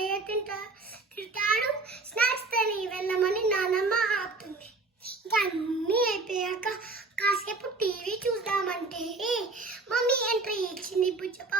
తాతయ్య తింటాడు, స్నాక్స్ తిని వెళ్ళమని నానమ్మ ఆపుతుంది. ఇంకా అన్నీ అయిపోయాక కాసేపు టీవీ చూద్దామంటే మమ్మీ ఎంట్రీ ఇచ్చింది. బుజ్జపాప